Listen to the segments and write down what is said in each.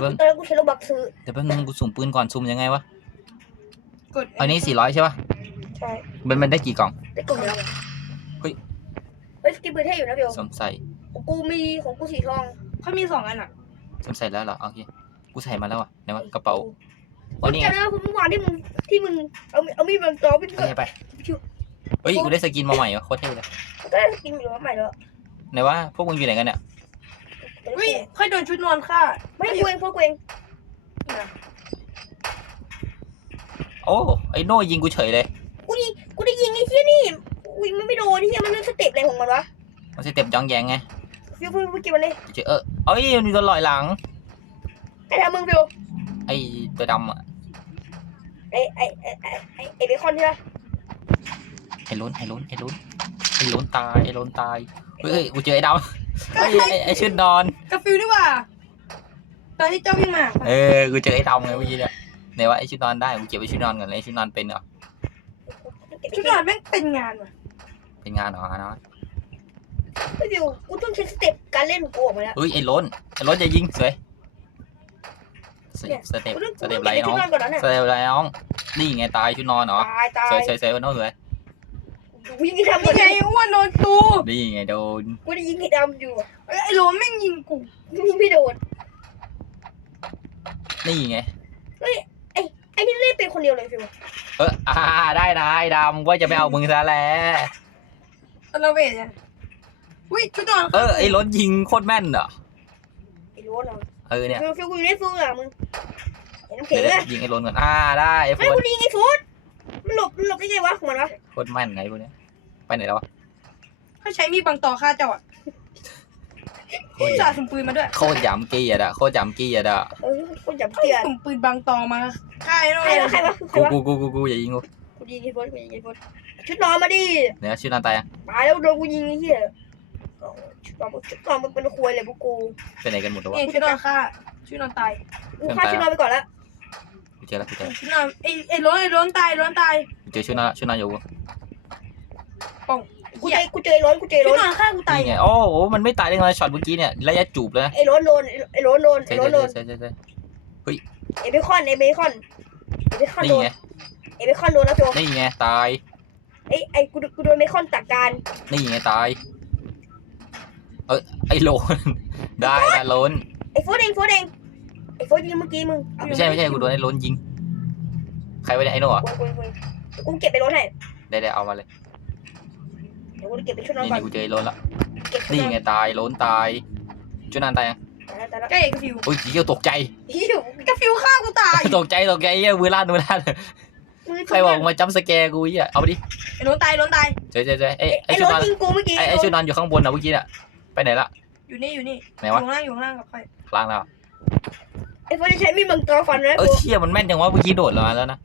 เบิ้งตอนนั้นกูใช้โลบักซื้อ เดี๋ยวแป๊บนึงกูสุ่มปืนก่อนสุ่มยังไงวะกดอันนี้สี่ร้อยใช่ปะใช่มันมันได้กี่กล่อง ได้กล่องเดียวเฮ้ย เฮ้ยสกินปืนเท่อยู่นะเบลสวมใส่ของกูมีของกูสีทองเขามีสองอันอะสวมใส่แล้วเหรอโอเคกูใส่มาแล้วอะไหนวะกระเป๋าอ๋อนี่ไงจำได้ว่าเมื่อวานที่มึงที่มึงเอาเอามีดมันต่อเป็นโอเคไปเฮ้ยกูได้สกินมาใหม่วะโคตรเท่เลยก็ได้สกินอยู่ว่าใหม่แล้วไหนว่าพวกมึงอยู่ไหนกันเนี่ย เฮ้ยค่อยโดนชุดนอนฆ่าไม่กูเองพวกกูเองโอ้ไอ้โน่ยิงกูเฉยเลยกูยิงกูได้ยิงไอ้เหี้ยนี่อุ้ยมันไม่โดนไอ้เหี้ยมันเล่นสเต็ปอะไรของมันวะมันสเต็ปย้องแยงไงฟิวฟิวฟิวกินมันเลยเจอเออเอ้ยมันมีตัวลอยหลังไอ้ทำมึงฟิวไอ้ตัวดำอะไอ้ไอ้ไอ้ไอ้ไอ้ไอ้เบคอนใช่ไหมไอ้ล้นไอ้ล้นไอ้ล้นไอ้ล้นตายไอ้ล้นตาย เฮ้ยเฮ้ยกูเจอไอ้ดำไอ้ไอ้ไอ้ชุดนอนกาฟิลนี่หว่า ตอนที่เจ้าวิ่งมาเออ กูเจอไอ้ดำไงเมื่อกี้เนี่ยไหนว่าไอ้ชุดนอนได้ กูเก็บไอ้ชุดนอนก่อนไอ้ชุดนอนเป็นเหรอ ชุดนอนแม่งเป็นงานว่ะเป็นงานเหรอนะไม่ฟิวกูต้องใช้สเต็ปการเล่นของกูออกมาแล้วเฮ้ยไอ้ล้น ไอ้ล้นจะยิงสวยสเนี่ยสเต็ปกูต้องสเต็ปไรกูน้ต้อองงเก็บไอ้ชุดนอนก่อนนั้นน่ะสเต็ปไรน้อง นี่ไงตายชุดนอนเหรอตายตายสวยสวยสวยโน้ตสวย กูยิงไอ้ดำก่อนี่นไงอ้วนโดนตูนี่ไงโดนกูได้ยิงไอ้ดำอยู่เอ้ยไอ้โลมแม่งยิงกูยิงไม่โดนนี่ไง ไอ้นี่เล่นเป็นคนเดียวเลยฟิวเอออ่าได้นะไอ้ดำว่าจะไม่เอามึงซะแล้ว ตะละเวทเนี่ยอุ้ยชุดนอนเออไอ้ล้นยิงโคตรแม่นเหรอ ไอ้โรนเหรอเออเนี่ยฟิวฟิวกูอยู่ในฟูอะมึงไอ้น้ำเดี๋แข็ยวงอะยิงไอ้ล้นก่อน อ่าได้ไอ้ไม่โฟนกูยิงไอ้ฟูดมันหลบมันหลบได้ไงวะของมันวะโคตรแม่นไงพวกเนี้ย ไปไหนแล้ววะเขาใช้มีดบังต่อฆ่าเจ้าอะโคตรจ่าสุ่มปืนมาด้วยโคตรหยำเกียดอะโคตรหยำเกียดอะเออกูจับเตือนสุ่มปืนบังต่อมาฆ่าไอ้โน่ใครวะใครวะใครกูวะกูกูกูกูอย่ายิงกูกูยิงไอ้ฟูดกูยิงไอ้ฟูดชุดนอนมาดิเดี๋ยวชื่อนอนตายอะตายแล้วโดนกูยิงไอ้เหี้ยชุดนอนชุดนอนมันเป็นควยเลยพวกกูไปไหนกันหมดแล้ววะนี่ชุดนอนฆ่าชุดนอนตายกูฆ่าชุดนอนไปก่อนละกูเจอแล้วกูเจอแล้วชุดนอนไอ้ไอ้โล้นไอ้โล้นตายโล้นตายกูเจอชื่อนอนละชื่อนอนอยู่กู กูเจอกูเจอไอ้ร้อนกูเจอไอ้ชุร้ดอนนอนฆ่ากูตายนี่ไงโอ้โหมันไม่ตายได้ไงช็อตเมื่อกี้เนี่ยระยะจูบเลยนะไอ้ร้อนโดนไอ้ร้อนโดนใช่ไอ้ร้อนโดนใช่ใช่ใช่ไอ้เบคอนไอ้เบคอนไอ้เบคอนนี่โดนไงไอ้เบคอนโดนนะโจนี่ไงตาย ไอ้ไอ้กูกูโดนเบคอนตักการนี่ไงตาย เออไอ้โลน ได้นะโลนไอ้ฟูดเองฟูดเองไอ้ฟูดยิงเมื่อกี้มึงไม่ใช่ไม่ใช่กูโดนไอ้โลนยิง ใครไว้เนี่ยไอ้โน่อะกูกูกูกูเก็บไปรถให้ได้ได้เอามาเลย เดี๋ยวกูเก็บไปชุดนอนนี่ก่อนนี่กูเจอไอ้โลนละเก็บชุดนี่นอนไงตายโลนตายชื่อนอนตายยังตายแล้วตายแล้วใกล้เอกฟิวโอ้ยเกี่ยวตกใจหิวกาฟิวฆ่ากูตายตกใจตกใจเหี้ยมือลั่นมือลั่นมือใครบอกมาจัมสแกร์กูเหี้ยเอาไปดิไอ้โล้นตายโล้นตายเจ๊เจ๊เจ๊ไอ้ไอ้ไอ้รชุดถนอนยิงกูเมื่อกี้ไอ้ไอ้ชุดนอนอยู่ข้างบนนะเมื่อกี้เนี่ยไปไหนละ อยู่นี่อยู่นี่ไหนอยู่วะข้างล่างอยู่ข้างล่างกับใครล้างแล้วไอ้ฟูดจะใช้มีดมึงตอฟันนะเอกูอเชี่ยมันแม่นจังวะเมื่อกี้โดดลงมาแล้วนะ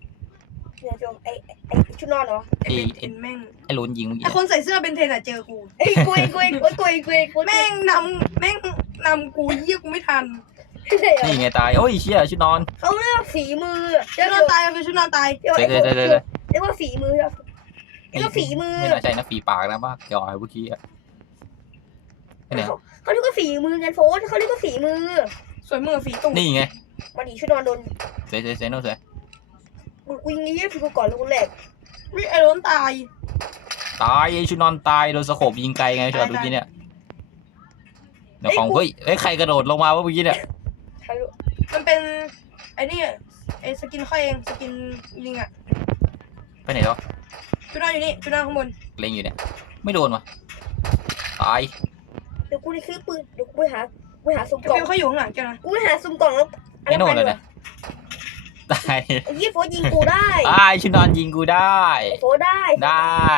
เนี่ยโจไอ้ไอ้ชุดนอนเหรอไอ้เบนเทนแม่งไอ้โลนยิงเมื่อกี้ไอ้คนใส่เสื้อเบนเทนอะเจอกูไอ้กูเองกูเองกูกูเองกูเองกูแม่งนำแม่งนำกูเยี่ยกูไม่ทันไม่ใช่เหรอนี่ไงตายโอ้ยเชี่ยชุดนอนเขาเรียกว่าฝีมือชุดนอนตายกาฟิวชุดนอนตายเรียกว่าเจ๊ไอ้เจ๊พวกเจ๊เจ๊เรียกว่าฝีมือครับเรียกว่าฝีมือไม่น่าใช่นะฝีปากนะมากจ่อยเมื่อกี้อะไอ้เนี่ยเขาเขาเรียกว่าฝีมือกันโฟนเขาเรียกว่าฝีมือสวยมือฝีตุ่มนี่ไงมาดิชุดนอนโดนเจ๊เจ๊เจ๊โน่เจ๊กู กูยิงไอ้เหี้ยคือกูก่อนเลยกูแรกวิไอ้โล้นตาย ตายไอ้ชุดนอนตายโดนสโคบยิงไกลไงช็อตเมื่อกี้เนี่ยเดี๋ยวของเฮ้ยเฮ้ยใครกระโดดลงมาวะเมื่อกี้เนี่ยใครรู้มันเป็นไอ้นี่อะไอ้สกินค่อยเองสกินลิงอะไปไหนแล้วชุดนอนอยู่นี่ชุดนอนข้างบนเล็งอยู่เนี่ยไม่โดนวะตายเดี๋ยวกูไปซื้อปืนเดี๋ยวกูไปหากูไปหาซุ่มกากล่องฟิวเขาอยู่ข้างหลังเจ้านะกูไปหาซุ่มกล่องแล้วไอ้โน่เลยนะ ตายไอ้เหี้ยโฟนยิงกูได้ตายชุดนอนยิงกูได้ ไอ้โฟนได้ได้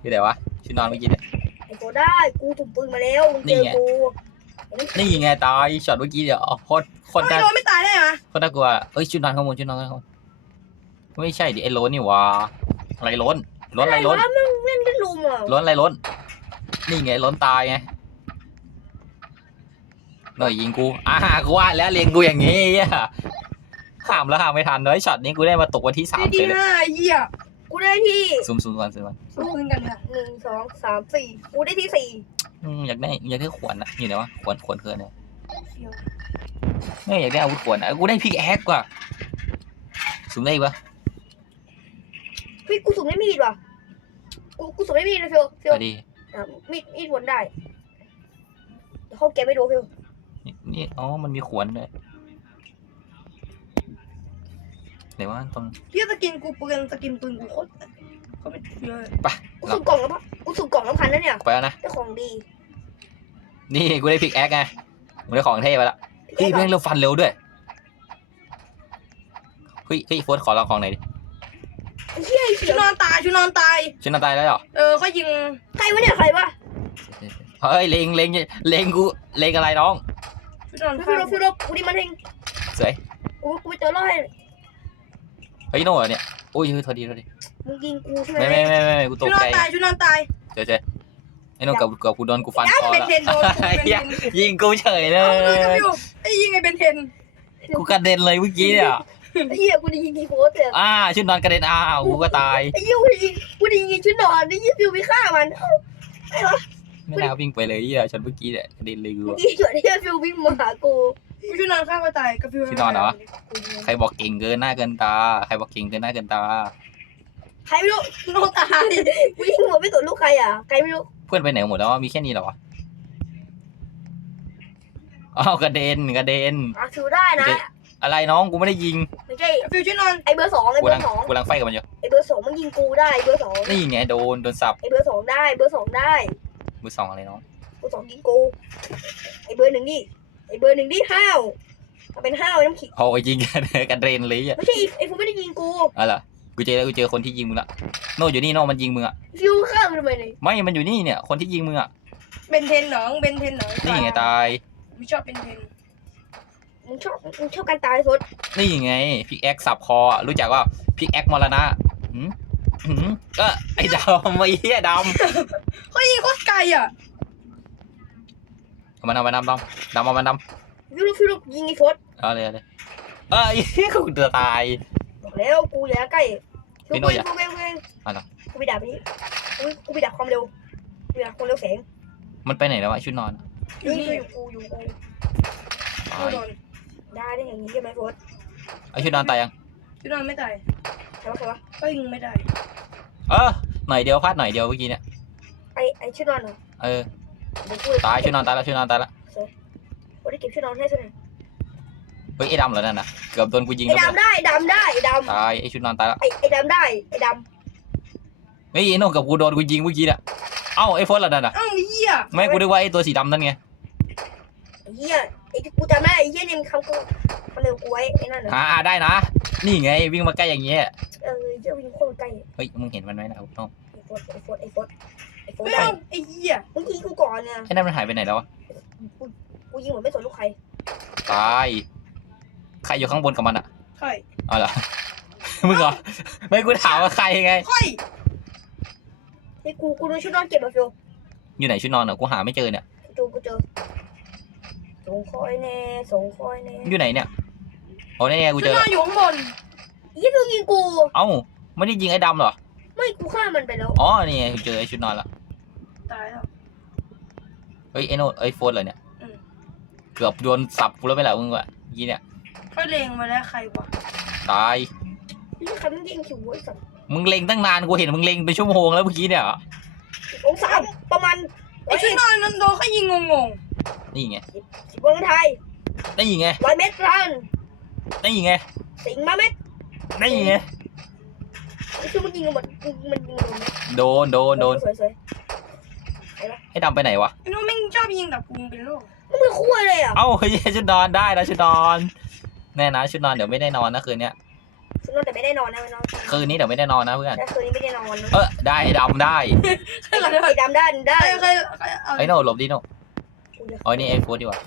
คือไหนวะชุดนอนเมื่อกี้เนี่ย ไอ้โฟนได้ กูถุงปืนมาแล้วมึงเจนี่อไง กูนี่ไงตายช็อตเมื่อกี้เดี๋ยวโคตรโคตรไอ้น่าโล้นไม่ตายได้เหรอโคตรน่ากลัวเอ้ยชุดนอนข้างบนชุดนอนข้างบนไม่ใช่ดิไอ้โล้นนี่หวะอะไรโล้นโล้นอะไรโล้น วะมึงเล่นเป็นลุมอะล้นอะไรล้น นี่ไงล้นตายไงหน่อยยิงกูอ่ากูว่าแล้วเลียงกูอย่างงี้เหี้ย ข้ามแล้วข้ามไม่ทันเลยช็อตนี้กูได้มาตกวันที่สามดีเลยห้าไอ้เหี้ยกูได้ที่ซูมซูมก่อนซูมก่อนสู้ปืนกันค่ะหนึ่งสองสามสี่กูได้ที่สี่อืมอยากได้อยากได้ขวานนะอยู่ไหนวะขวานขวานคืออะไรเฟียวไม่อยากได้อาวุธขวนอะกูได้พิกแอคว่ะสูงได้อีกปะเฮ้ยกูสูงไม่มีดว่ะกูกูสูงไม่มีดนะฟิวฟิวไปดีอะมีดมีดวนได้เดี๋ยวเขาเก็บไม่ดูฟิวนี่นี่อ๋อมันมีขวนด้วย ไหนว่าตรงพี่สกินกูปืนสกินปืนกูโคตรเขาไม่เฟียวเลยกูสุ่มกล่องแล้วปะกูสุ่มกล่องแล้วพันแล้วเนี่ยไปแล้วนะได้ของดี นี่กูได้พิกแอคไงกูได้ของเท่ไปละเฮ้ยพี่แม่งเร็วฟันเร็วด้วยเฮ้ยเฮ้ยโฟร์ขอลองของหน่อยดิไอ้เหี้ยไอ้เขีชุยดวนอนตายชุดนอนตายชิ้นน้ำตายแล้วเหรอเออเขายิงใครวะเนี่ยใครวะเฮ้ยเลงเลงเลงกูเลงอะไรน้องชุดนอนฟิตาวยฟิวฟิวกูดิมันเองสวยกูกูไปเจอร้อยเฮ้ยโน่เหรอเนี่ยอุ้ยเฮ้ยโทษดีโทษดีมึงยิงกูใช่ไหมไม่ไม่ไม่ไม่ไม่กูตชุดกนอใจนตายชุดนอนตายเจ๊เจ๊ไอ้โน่กับกับกูโดนกูฟันยัคอเป็นแล้วเทนโดนกูเป็นเทนยิงกูเฉยเลเอาเลยยฟิวไอ้ยิงไอ้เป็นเทนกูกระเด็นเลยเมื่อกี้เนี่ยไอ้เหี้ยกูได้ยิงกีโฟสเนี่ยอ่าชุดนอนกระเด็นอ้าวกูก็ตาย ไอ้เหี้ยกูได้ยิงกูได้ยิงชุดนอนไอ้เหี้ยฟิวไปฆ่ามันเอ้าไอ้วะไม่น่าวิ่งไปเลยเหี้ยชนเมื่อกี้เนี่ยกระเด็นเลยกูเมื่อกี้จุดไอ้เหี้ยฟิววิ่งมาหากู ชุดนอนฆ่าก็ตายกับฟิวชุดนอนเหรอ ใครบอกเก่งเกินหน้าเกินตา ใครบอกเก่งเกินหน้าเกินตา ใครไม่รู้โนตายกูยิงหัวไม่สนลูกใครอะใครไม่รู้เพื่อนไปไหนหมดแล้ววะมีแค่นี้เหรอวะอ้าวกระเด็นกระเด็นอาฟิวได้นะอะไรน้องกูไม่ได้ยิง ไม่ใช่ฟิวชุดนอนไอ้เบอร์สองไอ้กูเบอลังร์สองกูลังไฟกับมันอยู่ไอ้เบอร์สองมันยิงกูได้เบอร์สองนี่ไงโดนโดนสับไอ้เบอร์สองได้เบอร์สองได้มือสองอะไรน้องเบอร์สองยิงกูไอ้เบอร์หนึ่งนี่ ไอ้เบอร์หนึ่งนี่ห้าวมันเป็นห้าวไอ้น้ำขิงโอ้ยยิงกันกระเด็นเลยอะไม่ใช่ไอ้ฟิวไม่ได้ยิงกูอะไรกูเจอแล้วกูเจอคนที่ยิงมึงละโน่อยู่นี่โน่มันยิงมึงอะฟิวฆ่ามันทำไมเนี่ยไม่มันอยู่นี่เนี่ย คนที่ยิงมึงอะเป็นเทนหนองเป็นเทนหนองนี่ไงตายไม่ชอบเป็นเทนมึงชอบมึงชอบการตายสดนี่ไงพิกแอคสับคออะรู้จักว่าพิกแอคมรณะหืมหืมก็ไอ้ดำไอ้เหี้ยดำเขายิงโคตรไกลอะ เอามันเอามันดำดำดำเอามันดฟิวฟิวยิงไอ้โฟสำเอาเลยเอาเลยเอ้ยกูจะตาย บอกแล้วกูอย่าใกล้พี่กูโน่เองอย่ากูเองกูเองอะไรกูไปดับนี้กูกูไปดับความเร็วกูไปดับความเร็วแสงมันไปไหนแล้ววะชุดนอนอยู่นี่นี่อยู่กูอยู่กูตากูยโดนได้ได้อย่างนี้ใช่ไหมโฟสไอ้ชุดนอนตายยัง ชุดนอนไม่ตายใช่ปะใช่ปะก็ยิงไม่ได้ เออหน่อยเดียวพลาดหน่อยเดียวเมื่อกี้เนี่ย ไอ้ไอ้ชุดนอนเหรอเออ เดี๋ยวกูตายชุดนอนตายแล้วชุดนอนตายแล้วกูได้เก็บชุดนอนให้สักหน่อยเฮ้ยไอ้ดำเหรอนั่นน่ะเกือบโดนกูยิงไอ้แล้วดำได้ดำได้ไอ้ดตายไอ้ชุดนอนตายแล้วำไอ้ไอ้ดำได้ไอ้ดเฮ้ยไอ้โน่กับกูโดนกูยิงเมื่อกี้เนี่ยเอ้าไอ้โฟนเหรอนั่นน่ะอ้าวเหี้ยไม่กูนึกว่าไอ้ตัวสีดำนั่นไงำไอ้เหี้ยไอ้ที่กูจำได้ไอ้เหี้ยเนี่ยมันคำกูมันเร็วกูไว้ไอ้นั่นเหรออ่าได้นะ นี่ไงวิ่งมาใกล้อย่างเงี้ยเออเจ้าวิ่งโคตรใกล้เฮ้ยมึงเห็นมันไหมนะน้องไอ้โฟสไอ้โฟสไอ้โฟสไอ้โฟ สไม่ได้เอาไอ้เหี้ยมึงยิงกูก่อนเนี่ยไอ้นั่นมันหายไปไหนแล้ววะกูยิงเหมือนไม่สนลูกใครตาย ใครอยู่ข้างบนกับมันอะใครเอาเหรอมึงเหรอไม่กูถามว่าใครไงใครไอ้กูกูโดนชุดนอนเก็บมาฟิวอยู่ไหนชุดนอนอะกูหาไม่เจอเนี่ยกูเจอกูเจอส่งคอยแน่ส่งคอยแน่อยู่ไหนเนี่ยโอ้นี่ไงกูชุเจดอนอนอยู่ข้างบนไอ้เหี้ยฟิวยิงกู เอ้าไม่ได้ยิงไอ้ดำเหรอ ไม่กูฆ่ามันไปแล้ว อ๋อ นี่ไงกูเจอไอ้ชุดนอนละ ตายแล้วเฮ้ยไอ้โน่ไอ้โฟนเลยเนี่ย อืมเกือบโดนสับกูแล้วไม่แหละมึงวะยี่เนี่ยเขาเลงมาแล้วใครวะตาย นี่ใครมันยิงคิวไว้สัตว์มึงเล็งตั้งนานกูเห็นมึงเล็งเป็นชั่วโมงแล้วเมื่อกี้เนี่ยองศาประมาณไอ้ชุดนอนนั้นโดนเขายิงงงนี่ไง สิบวันไทยนี่ไง ร้อยเมตรรันนี่ไง สิงมาเม็ดนี่ไง ไอ้ชื่อมันยิงมันมันยิงมันโดน โดน โดน สวย สวยไอ้ดำไปไหนวะๆไอ้นู้นแม่งชอบยิงแต่กูเป็นโรคมึงเป็นคู่เลยอะเอ้าเฮ้ยชุดนอนได้แล้วชุดนอนแน่นะชุดนอนเดี๋ยวไม่ได้นอนนะคืนเนี้ยฉันนอนแต่ไม่ได้นอนนะไม่นอนคืนนี้เดี๋ยวไม่ได้นอนนะเพื่อนแต่คืนนี้ไม่ได้นอนนะเออได้ไอ้ดำได้ใครใครไอ้ดำได้ได้ใครใครเอาไอ้โน่หลบดิโน่กูจะอ๋อนี่ไอ้โฟนดีกว่า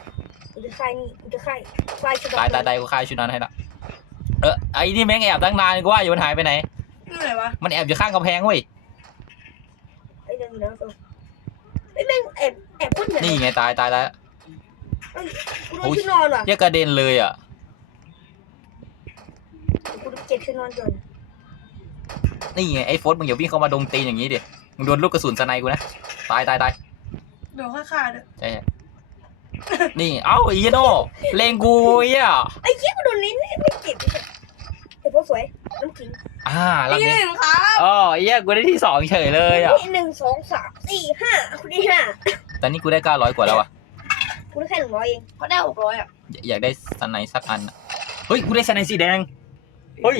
กูจะไข่นี่กูจะไข่ไข่ชุดตายตายตายกูฆ่าชุดนอนให้ละเออไอ้นี่แม่งแอบตั้งนานกูว่าอยู่มันหายไปไหน นี่ไหนวะมันแอบอยู่ข้างกำแพงเว้ยไอ้เดินอยู่แล้วตัว ไอ้แม่งแอบแอบพ่นเหรอนี่ไงตายตายตายกูโดนชุดนอนว่ะเหี้ยกระเด็นเลยอะ กูเก็บชุดนอนก่อนนี่ไงไอ้โฟนมึงอย่าวิ่งเข้ามาดงตีนอย่างนี้ดิ มึงโดนลูกกระสุนสไนกูนะ ตายตายตายโดนฆ่าฆ่าด้วยใช่นี่ เอ้าไอีโน่เลงกูไอ้เหี้ยไอ้เหี้ยกูโดนลิ้นไม่เจ็บเลยไอ้พวกสวย น้ำขิงอ่าแล้ที่วหนี่นึ่งครับอ๋อไอ้เหี้ยกูได้ที่สองเฉยเลยอะนี่หนึ่งสองสามสี่ห้าคนที่ห้าตอนนี้กูได้เก้าร้อยกว่าแล้วอะกูได้แค่หนึ่งร้อยเองก็ได้หกร้อยอะอยอยากได้สไนสักอันอะเฮ้ย กูได้สไนสีแดง เฮ้ย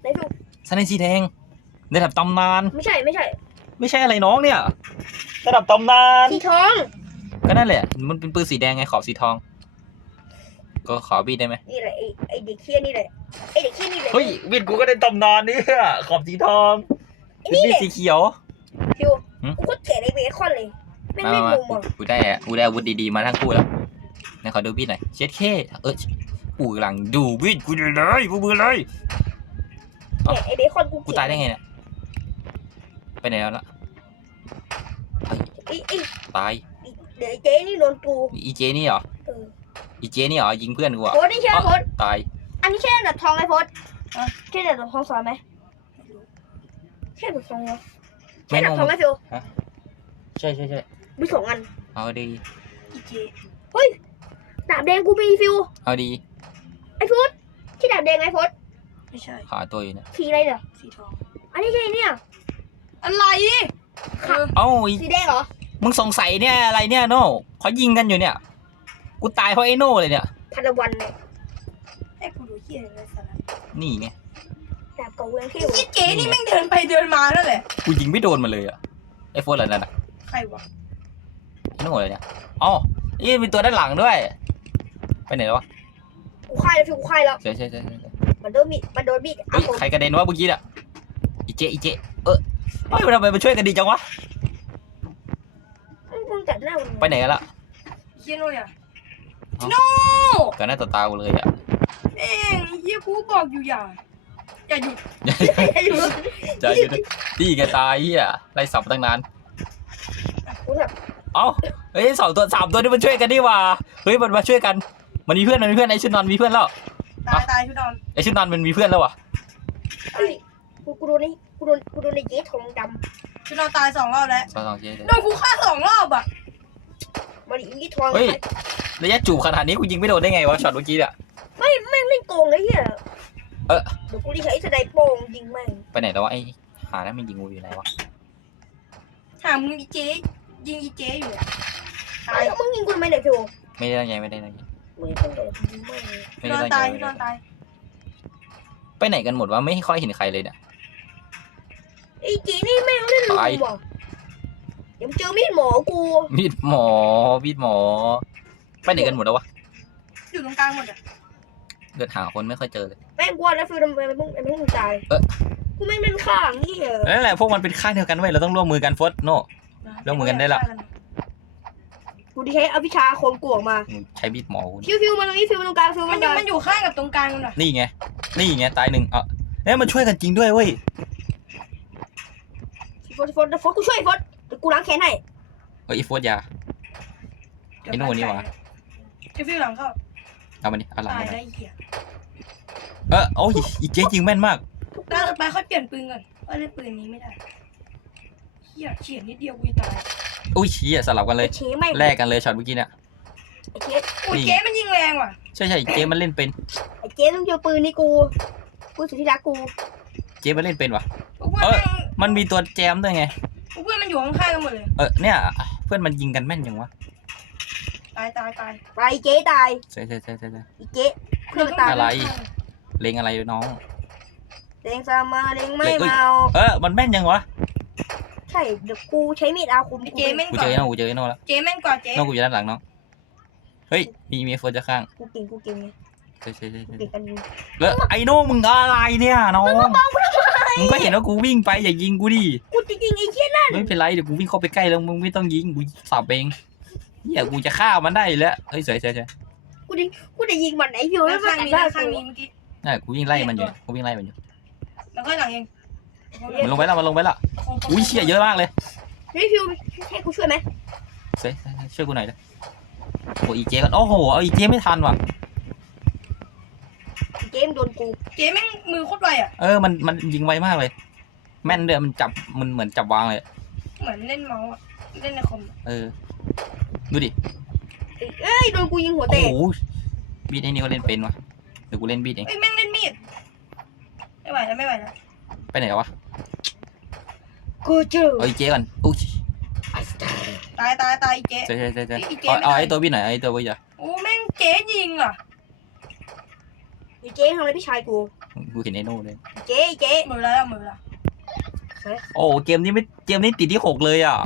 ไหนดูสไนสีแดงระดับตำนาน ไม่ใช่ไม่ใช่ไม่ใช่อะไรน้องเนี่ยระดับตำนาน สีทองก็นั่นแหละ มันเป็นปืนสีแดงไงขอบสีทอง ก็ขอบีดได้ไหมนี่แหละไอ้ไอ้เด็กเคี้ยนี่แหละไอ้เด็กเคี้ยนี่แหละเฮ้ยบีดกูก็ได้ตำนานนี่ขอบสีทองไอ้เป็นนี่บีดแหละสีเขียวฟิวหืมกูโคตรเกลียดไอ้เบคอนเลยแม่งมาไม่มามุมมาอะกูได้อะกูได้อาวุธดีๆมาทั้งคู่แล้วไหนขอดูบีดหน่อยเช็ดเคเออกูกำลังดูบีดกูอยู่เลยกูมือเลยเนี่ยไอ้เบคอนกูกูตายได้ไงเนี่ยไปไหนแล้วล่ะไอ้ไอ้ตายเดี๋ยวไอ้เจ๊นี่โดนกูอีเจนี่เหรอเออ อีเจนี่เหรอยิงเพื่อนกูอะโพสนี่ใช่ไหมโพสตายอันนี้ใช่ระดับทองไหมโพสใช่ระดับทองสอนไหมใช่ระดับทองเหรอใช่ระดับทองไหมฟิวใช่ใช่ใช่มีสองอันเอาดี อีเจดาบแดงกูมีฟิวเอาดีไอ้โพสที่ดาบแดงไงโพสไม่ใช่ หาตัวอยู่เนี่ยสีอะไรเนี่ยสีทอง อันนี้ใช่เนี่ย อะไรเออเอ้าอีสีแดงเหรอมึงสงสัยเนี่ยอะไรเนี่ยโน่เขายิงกันอยู่เนี่ย กูตายเพราะไอ้โน่เลยเนี่ย พันละวันเนี่ยให้กูดูเฮียอะไรสาระนี่ไง ดาบเก่าเรื่องที่ไอ้เจ๊นี่แม่งเดินไปเดินมานั่นแหละ กูยิงไม่โดนมันเลยอะไอ้โฟนอะไรนั่นอะใครวะไอ้โน่เลยเนี่ยอ๋อนี่มีตัวด้านหลังด้วย ไปไหนแล้ววะกูค่ายแล้วฟิวกูค่ายแล้วใช่ใช่ใช่ใช่ใช่มันโดนมีดมันโดนมีดอาเฮ้ยคมใครกระเด็นวะเมื่อกี้อะอีเจอีเจเออเฮ้ยมันทำไมมาช่วยกันดีจังวะ มึงจัดหน้ามึงไปไหนกันละเฮียโน่เนี่ยเอ้า โน่กันหน้าต่อตากูเลยอะแม่งเฮียกูบอกอยู่อย่า อย่าหยุดจะอยู่ด้วยที่แกตายเฮียไล่สับตั้งนานกูแบบเอ้าเฮ้ยสองตัวสามตัวนี่มันช่วยกันนี่หว่าเฮ้ยมันมาช่วยกันมันมีเพื่อนมันมีเพื่อนไอชุดนอนมีเพื่อนแล้วตายตายชุดนอนไอชุดนอนมันมีเพื่อนแล้ววะเฮ้ยกูกูโดนไอ้กูโดนกูโดนไอ้เจ๊ทองดชุดนอนตายสองรอบแล้วสองสองเจ๊โดนกูฆ่าสองรอบอะำมาดิอีทองเฮ้ย ระยะจูบขนาดนี้กูยิงไม่โดนได้ไงวะช็อตเมื่อกี้อะไม่แม่งเล่นโกงเลยเฮียเออเดี๋ยวกูจะใช้สไนโป้งยิงแม่งไปไหนแล้ววะไอหาแล้วมันยิงกูอยู่ไหนวะหามึงอีเจ๊ยิงอีเจ๊อยู่อะตาไอ้ยมึงยิงกูทำไมเนี่ยฟิวไม่ได้ตั้งใจไม่ได้ตั้งใจมึงต้องเดี๋ยวยิงแม่งไม่ชุดนได้อนตั้งใจตายชุดนอนตายไปไหนกันหมดวะไม่ค่อยเห็นใครเลยเนี่ย ไอ้เจ๊นี่แม่งเล่นลุตายมว่ะเดี๋ยวมึงเจอมีดหมอกูมีดหมอมีดหมอ ไปไหนกันหมดแล้ววะอยู่ตรงกลางหมดอะเกิดหาคนไม่ค่อยเจอเลย แม่งกลัวแล้วฟิวทำไมมันมึงมันมึงตายเออกูแม่งเล่นข้างนี่เหรอนั่นแหละพวกมันเป็นค่ายเดียวกันเว้ยเราต้องร่วมมือกันฟดโน่ ร่วมมือกันได้ละ กูจะใช้อภิชาคนกวงมามึงใช้มีดหมอกูฟิวฟิวมาตรงนี้ฟิวมาตรงกลางฟิวมัมานอตรยู่งกลางมันอยู่ข้างกับตรงกลางมันอะนี่ไง นี่ไงตายหนึ่งเอะเนี่ยมันช่วยกันจริงด้วยเว้ยฟดฟดฟดกูช่วยฟดเดี๋ยวกูล้างแค้นให้เอ้ยอีโฟดยา ไอ้โน่นี่หว่า ไอ้ฟิวหลังเข้าเอามานี่เอาหลังตายมาได้เหี้ยเออโอ้ยอีเจ๊ยิงแม่นมาก ตาต่อไปค่อยเปลี่ยนปืนก่อนว่าเล่นปืนนี้ไม่ได้เหี้ยเฉียดนิดเดียวกูจะตายอุ้ยชี้อะสลับกันเลยไอ้เชแม่งแลกกันเลยช็อตเมื่อกี้เนี่ย ไอ้เชโอ้ยเจ๊มันยิงแรงว่ะใช่ใช่เจ๊มันเล่นเป็น ไอ้เจ๊ต้องเจอปืนนี่กูกูสุดที่รักกูเจ๊มันเล่นเป็นวะพวกเพื่อนเอ้ย แม่งมันมีตัวแจมด้วยไงพวกเพื่อนมันอยู่ข้างๆกันหมดเลย เออเนี่ย เพื่อนมันยิงกันแม่นยังวะ ตายตายตายตายไอ้เจ๊ตายใช่ใช่ใช่ใช่ใช่ไอ้เจ๊เพื่อนมันตายอะไรเลงอะไรน้องเด้งซามาเด้งไม่เอ้ยเมาเออมันแม่นยังวะใช่เดี๋ยวกูใช้มีดอาคมไอ้กูเจ๊แม่งกูกเจอว่าไอ้โน่กูเจอไอ้โน่แล้วเจ๊แม่งกว่าเจ๊โน่กูอยู่ด้านหลังน้องเฮ้ยมีมีโฟนจะข้างกูเก่งกูเก่งไงใช่ใช่ใช่กูใช่เก่งกันยิงแล้วไอ้โน่มึงอะไรเนี่ยน้องมึงก็เห็นว่ากูวิ่งไปอย่ายิงกูดิกูจะยิงไอ้เจ๊นั่นไม่เป็นไรเดี๋ยวกูวิ่งเข้าไปใกล้แล้วมึงไม่ต้องยิงกูสับเอง เฮียกูจะฆ่ามันได้แล้วเฮ้ยสวยสวยสวยกูจะกูจะยิงมันไอ้ฟิวด้าแล้วนมันข้างแต่นี้ได้ด้านกูข้างนี้เมื่อกี้น่ะกูวิ่งไล่มันอยู่กูวิ่งไล่มันอยู่แล้วก็หลังเองมันลงไปแล้วมันลงไปแล้วอุ้ยเชี่ยเยอะมากเลยเฮ้ยฟิวให้กูช่วยไหมสวยสวยสวยช่วยกูหน่อยเลยโอ้อีเจก่อนโอ้โหเอาอีเจไม่ทันว่ะไอ้เจ๊มันโดนกูเจ๊แม่งมือโคตรไวอะเออมันมันยิงไวมากเลย แม่นด้วยมันจับมันเหมือนจับวางเลย เหมือนเล่นเมาส์อะเล่นในคอมอะเออ ดูดิ เอ้ยโดนกูยิงหัวโอ้แตกโหบีดไอ้นี่ก็เล่นเป็นวะเดี๋ยวกูเล่นบีดเอง เอ้ยแม่งเล่นมีด ไม่ไหวแล้วไม่ไหวแล้วไปไหนแล้ววะกูเจอเอาไอ้เจ๊ก่อนอุ้ยตายตายตายอีเจ๊ใช่ใช่ใช่ใช่ไอ้เจ๊เอาไม่ได้เอาไอ้ตัวบีดหน่อยเอาไอ้ตัวบีดอะโอ้แม่งเจ๊ยิงอะไอ้เจ๊ทำอะไรพี่ชายกูกูเห็นไอ้โน่เลยเจ๊เจ๊มือแล้วมือแล้ว โอ้เกมนี้ไม่เกมนี้ติดที่หกเลยอะ